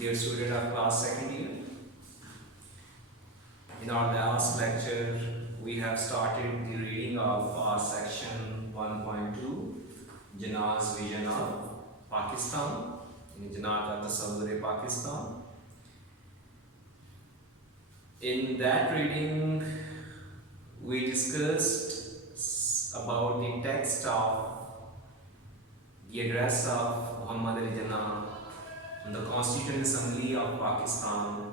Dear student of class second year, in our last lecture we have started the reading of our section 1.2, Jinnah's Vision of Pakistan, Jinnah ka Tasawwur Pakistan. In that reading we discussed about the text of the address of Muhammad Ali Jinnah on the Constituent Assembly of Pakistan,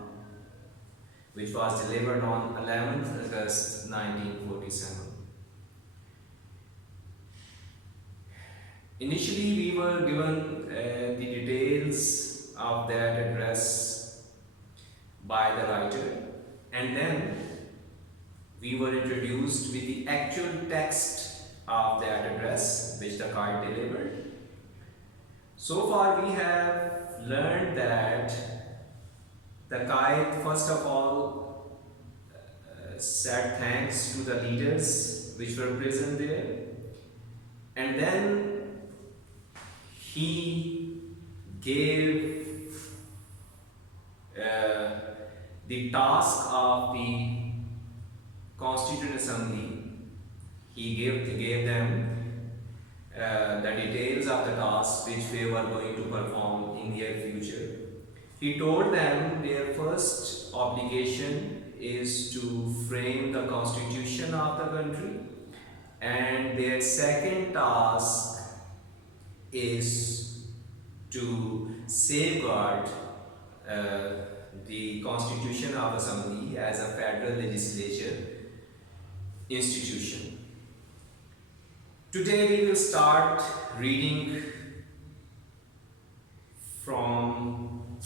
which was delivered on 11th August 1947. Initially, we were given the details of that address by the writer, and then we were introduced with the actual text of that address which the Qaid delivered. So far, we have learned that the Qaid first of all said thanks to the leaders which were present there, and then he gave the task of the Constituent Assembly. He gave them the details of the task which they were going to perform in their future. He told them their first obligation is to frame the constitution of the country, and their second task is to safeguard the Constitution of Assembly as a federal legislature institution. Today we will start reading from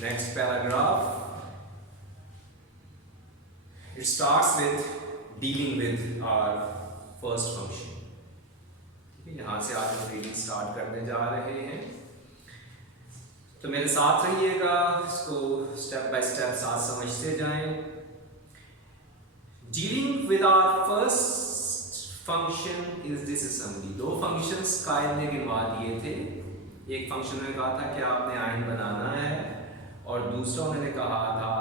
next paragraph. It starts with dealing with our first function. यहाँ से आज हम reading start करने जा रहे हैं, तो मेरे साथ रहिएगा, इसको स्टेप बाय स्टेप साथ समझते जाएं. Dealing with our first function is this assembly. दो functions कायद ने गिनवा दिए थे. एक फंक्शन में कहा था कि आपने आइन बनाना है, और दूसरा उन्होंने कहा था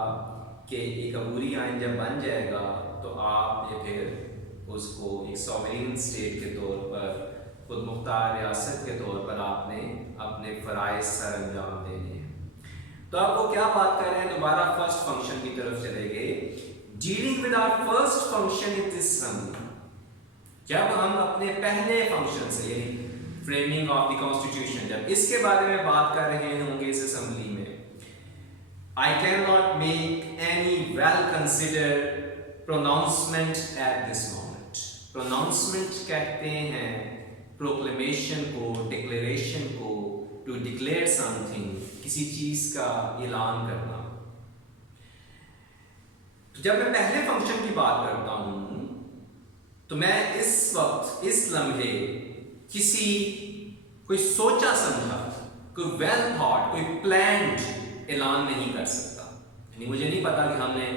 कि एक अबूरी आइन जब बन जाएगा तो आप ये फिर उसको एक सॉवरेन स्टेट के तौर पर, खुद मुख्तार रियासत के तौर पर आपने अपने फ़राइज़ सर अंजाम देने हैं. तो आप वो क्या बात कर रहे हैं, दोबारा फर्स्ट फंक्शन की तरफ चले गए. Dealing with our first function in this assembly, जब हम अपने पहले फंक्शन से यानी फ्रेमिंग ऑफ द कॉन्स्टिट्यूशन, जब इसके बारे में बात कर रहे होंगे इस असेंबली में, I cannot make any well considered pronouncement at this moment. Pronouncement कहते हैं प्रोक्लेमेशन को, डिक्लेरेशन को, टू डिक्लेयर समथिंग, किसी चीज का ऐलान करना. तो जब मैं पहले फंक्शन की बात करता हूं तो मैं इस वक्त, इस लम्हे किसी कोई सोचा समझा, कोई वेल थॉट, कोई प्लान्ड ऐलान नहीं कर सकता. यानी मुझे नहीं पता कि हमने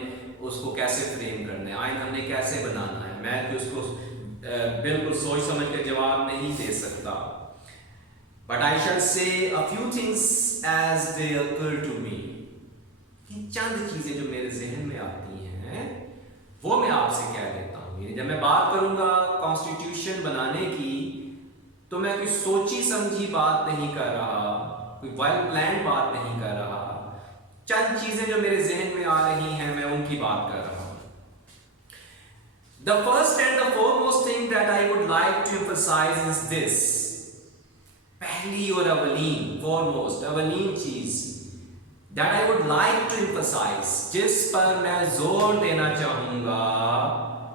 उसको कैसे फ्रेम करना है, आइन हमने कैसे बनाना है, मैं तो उसको बिल्कुल सोच समझ के जवाब नहीं दे सकता. But I shall say a few things as they occur to me. चंद चीजें जो मेरे जहन में आती हैं वो मैं आपसे कह देता हूँ. जब मैं बात करूंगा कॉन्स्टिट्यूशन बनाने की, तो मैं कोई सोची समझी बात नहीं कर रहा, कोई वेल प्लान बात नहीं कर रहा. चंद चीजें जो मेरे जहन में आ रही हैं मैं उनकी बात कर रहा हूं. The first and the foremost thing that I would like to emphasize is this. पहली और अवलीन, foremost, अवलीन चीज that I would like to emphasize, जिस पर मैं जोर देना चाहूंगा,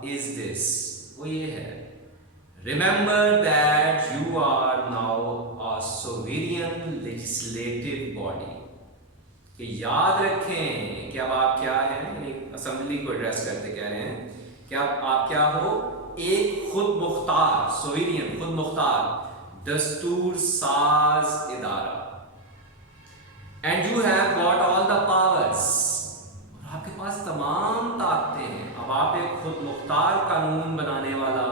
is this. वो ये है, remember that you are now a sovereign legislative body. कि याद रखें कि अब आप क्या हैं, असेंबली को एड्रेस करते कह रहे हैं कि आप क्या हो, एक खुद मुख्तार, सोवेरियन, खुद मुख्तार, दस्तूर साज इदारा. And you have got all the powers, और आपके पास तमाम ताकतें हैं. अब आप एक खुद मुख्तार कानून बनाने वाला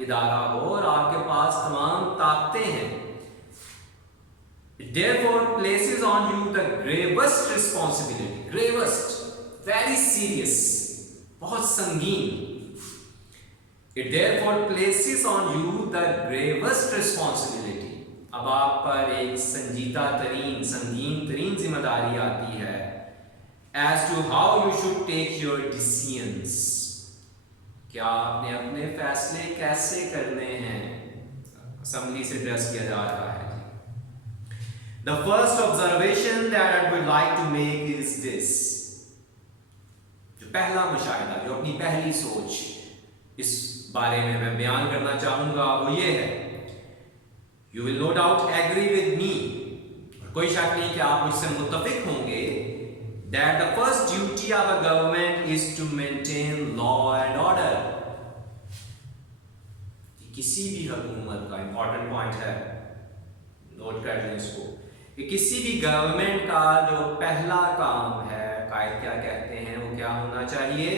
इदारा हो और आपके पास तमाम ताकतें हैं. It therefore places on you the gravest responsibility. Gravest, very serious, बहुत संगीन. It therefore places on you the gravest responsibility. अब आप पर एक संजीदा तरीन, संगीन तरीन जिम्मेदारी आती है. As to how you should take your decisions. क्या आपने अपने फैसले कैसे करने हैं? असेंबली से एड्रेस किया जा रहा है. The first observation that I would like to make is this. जो पहला मुशाहिदा, जो अपनी पहली सोच इस बारे में मैं बयान करना चाहूंगा वो ये है. You will no doubt agree with me. कोई शक नहीं कि आप मुझसे मुत्तफिक होंगे that the first duty of a government is to maintain law and order. किसी भी हुकूमत का इंपॉर्टेंट पॉइंट है, नोट कर लें इसको, कि किसी भी गवर्नमेंट का जो पहला काम है, कायद क्या कहते हैं, वो क्या होना चाहिए?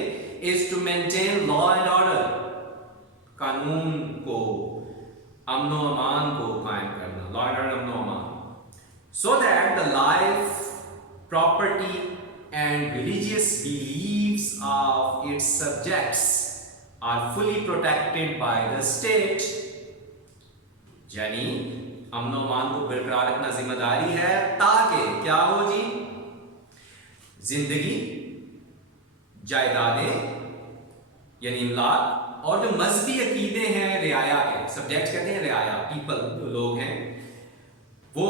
Is to maintain law and order. कानून को, अमन व अमान को कायम करना. लॉ एंड ऑर्डर, अमन व अमान. So that the life, property and religious believes of its subjects are fully protected by the state. यानी अमन व अमान को बरकरार रखना जिम्मेदारी है ताकि क्या हो जी? जिंदगी, जायदादें यानी इमलाक, और जो मजहबी अकीदे हैं रियाया के, सब्जेक्ट कहते हैं रियाया, पीपल जो लोग हैं, वो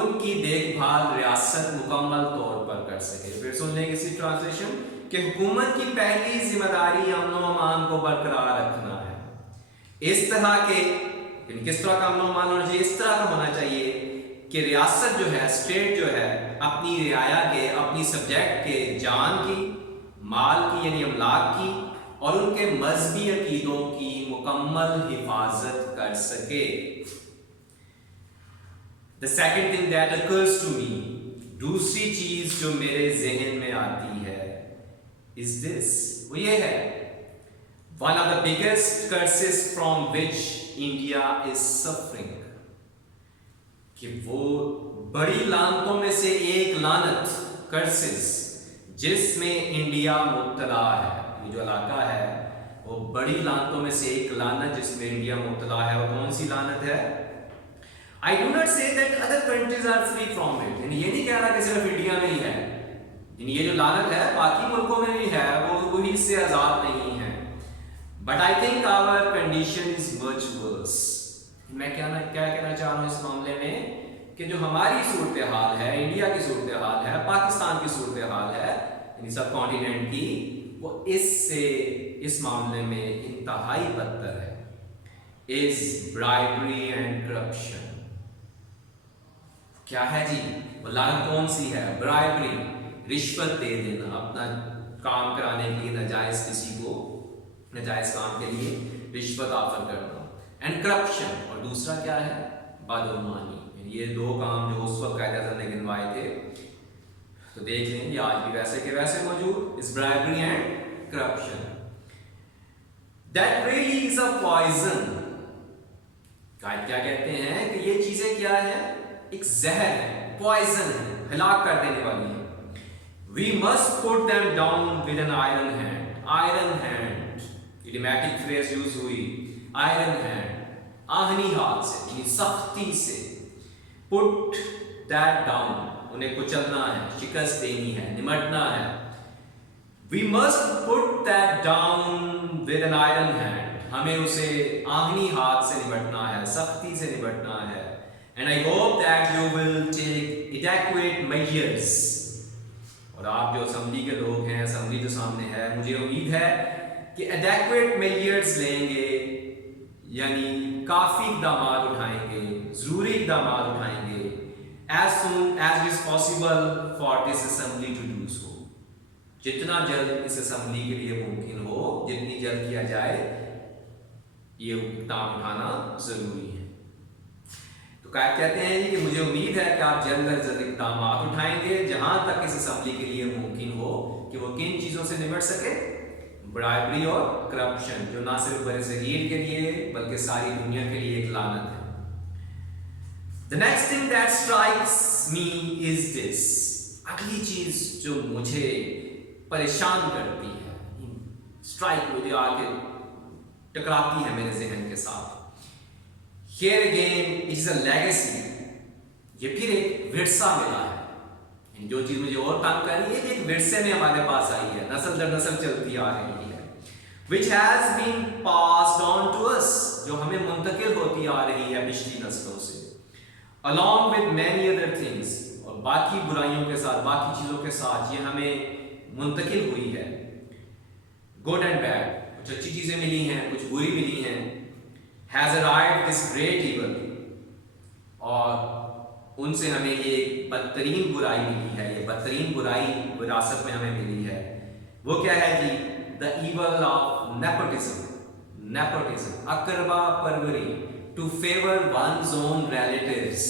उनकी देखभाल रियासत मुकम्मल तौर पर कर सके. फिर सुन लेंगे इसी ट्रांसलेशन कि हुकूमत की पहली जिम्मेदारी अमन व अमान को बरकरार रखना है. इस तरह के, किस तरह का अमन व अमान होना चाहिए? इस तरह का होना चाहिए कि रियासत जो है, स्टेट जो है, अपनी रियाया के, अपनी सब्जेक्ट के जान की, माल की यानी अमलाक की और उनके मजहबी अकीदों की मुकम्मल हिफाजत कर सके. The second thing that occurs to me, दूसरी चीज जो मेरे जहन में आती है, is this, वो ये है, one of the biggest curses from which India is suffering, कि वो बड़ी लानतों में से एक लानत, कर्सेस, जिसमें इंडिया मुब्तला है. ये जो इलाका है वो बड़ी लानतों में से एक लानत जिसमें इंडिया मुब्तला है. वो कौन सी लानत है? I do not say that other countries are free from it. यानी ये नहीं कह रहा कि सिर्फ इंडिया में ही है. यानी ये जो लानत है बाकी मुल्कों में भी है, वो भी इससे आजाद नहीं है. But I think our condition is much worse. मैं क्या कहना चाह रहा हूँ इस मामले में कि जो हमारी सूरत हाल है, इंडिया की सूरत हाल है, पाकिस्तान की सूरत हाल है, यानी सब कॉन्टिनेंट की, वो इससे इस मामले में इंतहाई बदतर है. Is bribery and corruption. क्या है जी? वो लानत कौन सी है? ब्राइबरी, रिश्वत दे देना, अपना काम कराने के लिए नाजायज, किसी को नाजायज काम के लिए रिश्वत ऑफर करना. एंड करप्शन, और दूसरा क्या है? बदगुमानी. ये दो काम जो उस वक्त कायदे ने गिनवाए थे, तो देख लेंगे आज भी वैसे के वैसे मौजूद. इस bribery and corruption. That really is a poison. क्या कहते हैं कि ये चीजें क्या है? एक जहर है, पॉइजन है, हलाक कर देने वाली है. We must put them down with an iron hand. Iron hand, idiomatic phrase use हुई. आयरन हैंड, आहनी हाथ से, यानी सख्ती से. पुट दैट डाउन, उन्हें कुचलना है, शिकस्त देनी है, निमटना है. We must put that down with an iron hand. हमें उसे आहनी हाथ से निमटना है, सख्ती से निमटना है. And I hope that you will take adequate measures. और आप जो असेंबली के लोग हैं, असेंबली जो सामने है, मुझे उम्मीद है कि एडेक्वेट मेजर्स लेंगे, यानी काफी इक़दाम उठाएंगे, जरूरी इक़दाम उठाएंगे, as soon as it is possible for this assembly to do so. जितना जल्द इस असेंबली के लिए मुमकिन हो, जितनी जल्द किया जाए, ये इक़दाम उठाना जरूरी है. तो क्या कहते हैं कि मुझे उम्मीद है कि आप जल्द अज जल्द इक़दाम उठाएंगे जहां तक इस असेंबली के लिए मुमकिन हो कि वो किन चीजों से निपट सके? ब्राइबरी और करप्शन, जो ना सिर्फ बरे सगीर के लिए बल्कि सारी दुनिया के लिए एक लानत है. The next thing that strikes me is this. अगली चीज जो मुझे परेशान करती है, स्ट्राइक मुझे आके टकराती है मेरे जहन के साथ. Here again it is a legacy. ये फिर एक विरसा मिला है. जो चीज मुझे और तंग कर रही है एक विरसे में हमारे पास आई है, नस्ल दर नस्ल चलती आ रही है. Which has been passed on to us, जो हमें मुंतकिल होती आ रही है पिछली नस्लों से. Along with many other things, और बाकी बुराइयों के साथ, बाकी चीज़ों के साथ ये हमें मुंतकिल हुई है. Good and bad, कुछ अच्छी चीज़ें मिली हैं, कुछ बुरी मिली हैं. Has arrived this great evil, और उनसे हमें ये बदतरीन बुराई मिली है. ये बदतरीन बुराई विरासत में हमें मिली है. वो क्या है जी? The evil of nepotism. Nepotism, अकरबा Porvorim. To favor one's own relatives,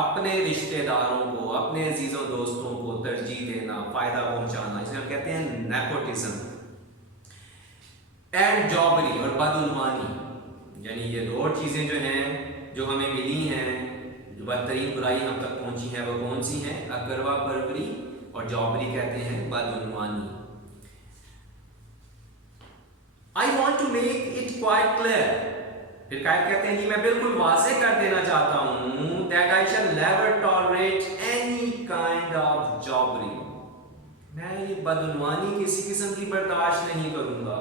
अपने रिश्तेदारों को, अपने अजीजों दोस्तों को तरजीह देना, फायदा पहुंचाना, इसे हम कहते हैं नेपोटिज्म. एंड जॉबरी, और बदउनवानी. यानी ये दो और चीजें जो हैं जो हमें मिली हैं, जो बदतरीन बुराई हम तक पहुंची है, वो कौन सी हैं? अकरबा परवरी और जॉबरी कहते हैं बदउनवानी. I want to make it quite clear. फिर कहते हैं कि मैं बिल्कुल वाज़ेह कर देना चाहता हूँ that I shall never tolerate any kind of jobbery. मैं ये बदउनवानी किसी किस्म की बर्दाश्त नहीं करूँगा.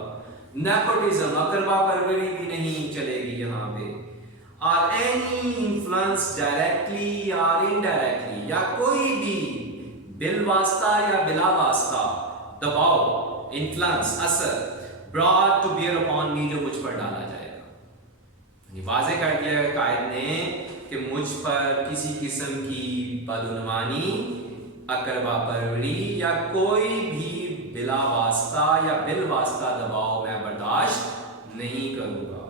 नेपोटिज्म, अकरबा परवरी भी नहीं चलेगी यहाँ पे. Or any influence directly or indirectly, या कोई भी बिलवास्ता या बिला वास्ता दबाव, इन्फ्लुएंस, असर brought to bear upon me, जो मुझ पर डाला जाएगा. वाज़े कर दिया कायद ने कि मुझ पर किसी किस्म की बदउनवानी, अकरबा परवरी या कोई भी बिला वास्ता या बिल वास्ता दबाव मैं बर्दाश्त नहीं करूंगा.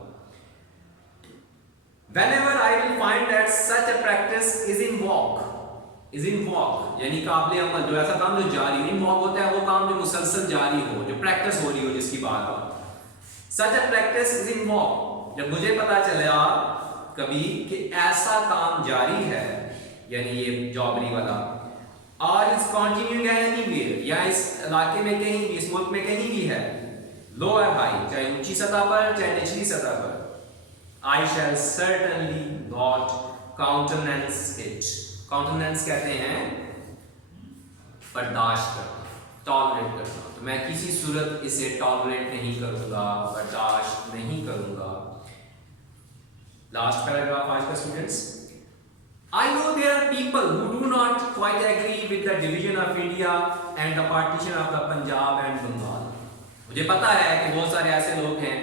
Whenever I will find that such a practice is in vogue, यानी काबिल अमल, जो ऐसा काम जो जारी, इन वॉक होता है वो काम जो मुसलसल जारी हो, जो प्रैक्टिस हो रही हो, जिसकी बात हो. Such a practice is in vogue, जब मुझे पता चला कभी कि ऐसा काम जारी है, यानी ये जॉबरी वाला, और इस कंटिन्यूइंग एनीवेयर, या इस इलाके में कहीं भी, इस मुल्क में कहीं भी है, लो और हाई, चाहे ऊंची सतह पर चाहे निचली सतह पर, I shall certainly not countenance it. Countenance कहते हैं बर्दाश्त करना, टॉलरेट करना. तो मैं किसी सूरत इसे टॉलरेट नहीं करूंगा, बर्दाश्त नहीं करूंगा. लास्ट पैराग्राफ आज का students. I know there are people who do not quite agree with the division of India and the partition of the Punjab and Bengal. मुझे पता है कि बहुत सारे ऐसे लोग हैं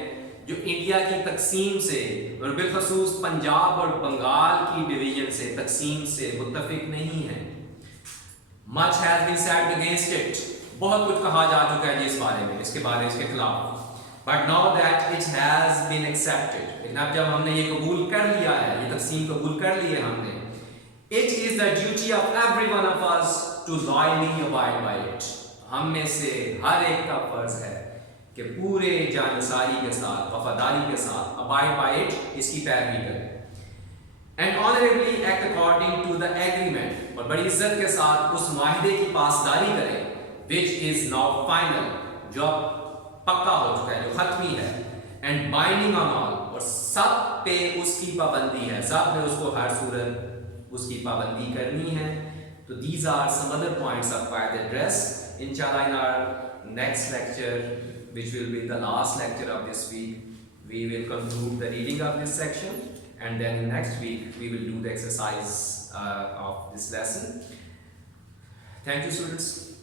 जो इंडिया की तकसीम से और बिलखसूस पंजाब और बंगाल की डिवीजन से, तकसीम से मुत्तफिक नहीं है. Much has been said against it. बहुत कुछ कहा जा चुका है इस बारे में, इसके बारे में, इसके खिलाफ. But now that it has been accepted, लेकिन अब जब हमने ये कबूल कर लिया है, ये तकसीम कबूल कर ली है हमने, it is the duty of every one of us to loyally abide by it. हम में से हर एक का फर्ज है कि पूरे जानसारी के साथ, वफादारी के साथ, abide by it, इसकी पैरवी करें. And honorably act according to the agreement, और बड़ी इज्जत के साथ उस माहिदे की पासदारी करें, which is now final, जो पक्का हो चुका है, जो खत्मी है. And binding on all, और सब पे उसकी पाबंदी है, सब ने उसको हर सूरत उसकी पाबंदी करनी है. तो these are some other points of Qaid address. Inshallah, in our next lecture, which will be the last lecture of this week, we will conclude the reading of this section, and then next week we will do the exercise of this lesson. Thank you, students.